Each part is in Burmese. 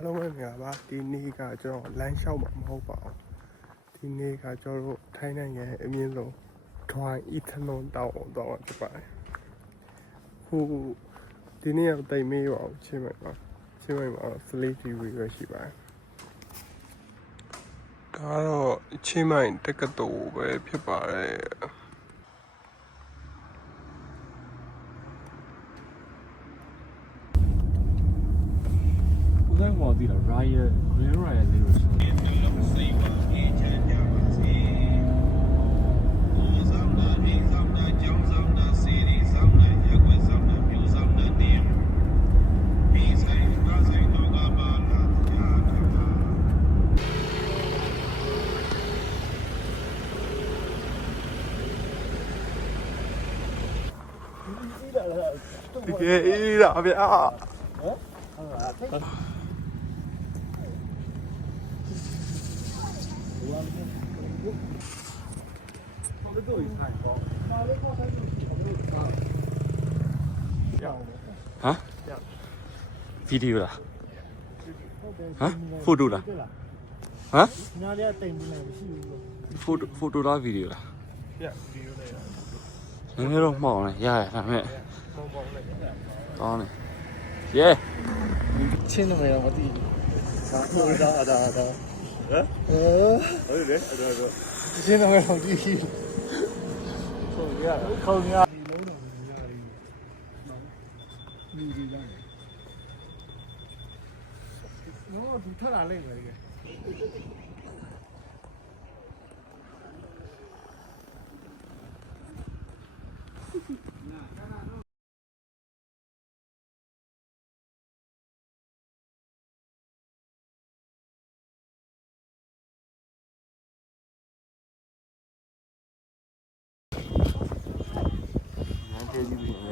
အားလုံးပဲမြင်ပါပါဒီနေ့ကကျွန်တော်လမ်းလျှောက်မှာမဟုတ်ပါဘူးဒီနေ့ကကျွန်တော်တို့ထိုင်းနိုင်ငံရဲ့အမြင့်ဆုံးဒွိုင်းအီထနွန်တောင်အောင်တော့မှာဖြစ်ပါတယ်ဟိုဒီနေ့ကတိတ်မေးပါဘူးချင်းမိုင်ပါချင်းမိုင်မှာစလေးတီဗီပဲရှိပါတယ်ဒါတော့ချင်းမိုင်တက္ကသိုလ်ပဲဖြစ်ပါတယ် London var değil, Raya, Raya Raya diye Dikkat et abi. Aa. ဟမ်ဗီဒီယိုလားဟမ်ဖိုတိုလားဟမ်ညာလေးကတိမ်ပြီးလိုက်မရှိဘူးလို့ဖိုတိုဖိုတိုလားဗီဒီယိုလားပြဗီဒီယိုလေးနည်းနည်းတော့မှောင်လဲရရဒါပေမဲ့ပုံပုံလေးတောင်းနေရဲချင်းနေတော့မသိဘူးဒါဟုတ်ဒါဒါဒါ ဟမ်ဟုတ်တယ်အဲ့ဒါတော့ချင်းနေတော့ဒီဆိုရခေါင်းများလူဒီလားနော်ဒီထလာလိုက်ပဲကန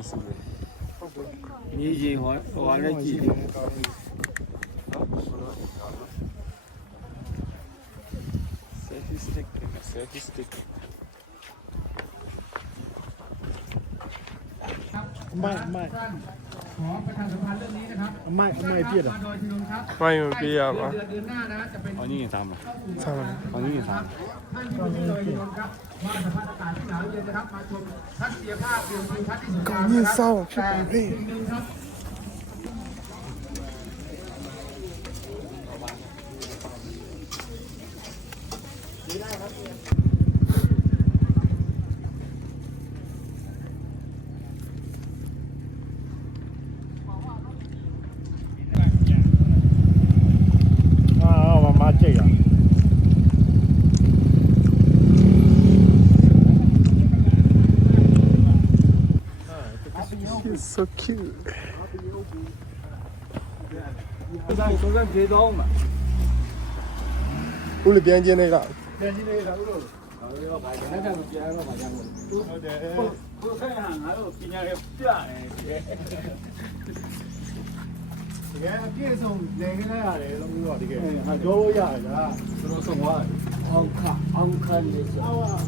anasını Ne yiyeceğin var? O halde ki. Sekiz tek. Sekiz tek. Mike, Mike. ประชาสัมพันธ์เรื่องนี้นะครับไม่ไม่เพียนหรอโดมคไม่มัเปียบอะเดืนนหน้านะจะเป็นอ๋ามเหรอสาอ๋นนี้ที่โยทีมครับมาสัมผัสอากาศที่หเศร้าพี่ปุ้ยพี่สวยงาม so cute. Ủa là tiền trên đây cả. Tiền trên đây cả luôn. ဟုတ်တယ်ဘုဆိုင်ဟာငါတို့ပညာရဲ့ပြတယ်တကယ်အပြည့်စုံနေခဲ့ရတယ်လို့ပြောတကယ်ဟာကြောလို့ရတယ်လားသူတို့ဆုံးသွားတယ်အောင်ခအောင်ခလေးဆိုအဲ့ဒါ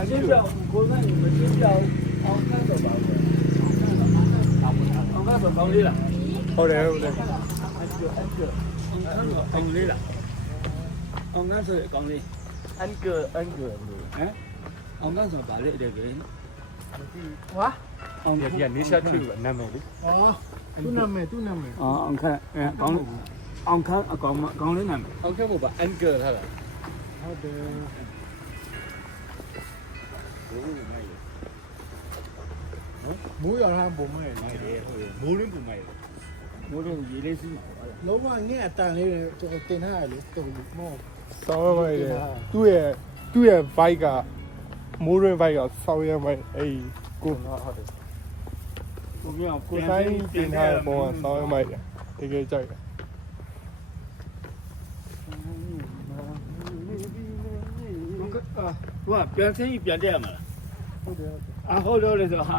အကျဉ်းချောင်းကိုယ်နဲ့မကျဉ်းချောင်းအောင်ခတော့ပါဘူး ဟုတ်တယ်ဟုတ်တယ်အောင်လေးလားအောင်ကားဆိုကောင်းလေးအန်ကအန်ကဟမ်အောင်ကားဆိုပါလေတကယ်ဝါအောင်ဒီကနေရှာထူနာမည်လေဩသူ့နာမည်သူ့နာမည်အော်အောင်ခက်အဲကောင်းလေးအောင်ခက်အကောင်ကောင်းလေးနာမည်အောင်ခက်ကိုပါအန်ကထားတာဟုတ်တယ် မိုးရွာထားပုံမဲ့နေတယ်မိုးရင်းပူမိုက်မိုးရင်းရေလေးစီးမှာပါလားလုံးဝငဲ့အတန်လေးတွေတင်ထားရလေတုံမောစောင်းရမိုက်တယ်သူ့ရဲ့သူ့ရဲ့ bike ကမိုးရင် bike ကစောင်းရမိုက်အေးကိုဟုတ်တယ်ကိုပြောင်းကိုဆိုင်တင်ထားတဲ့ပုံကစောင်းရမိုက်တယ်တကယ်ကြိုက်တယ်ဟိုကပြန်ဆင်းကြီးပြန်တက်ရမှာလားဟုတ်တယ်အာဟုတ်တော့လေဆိုဟာ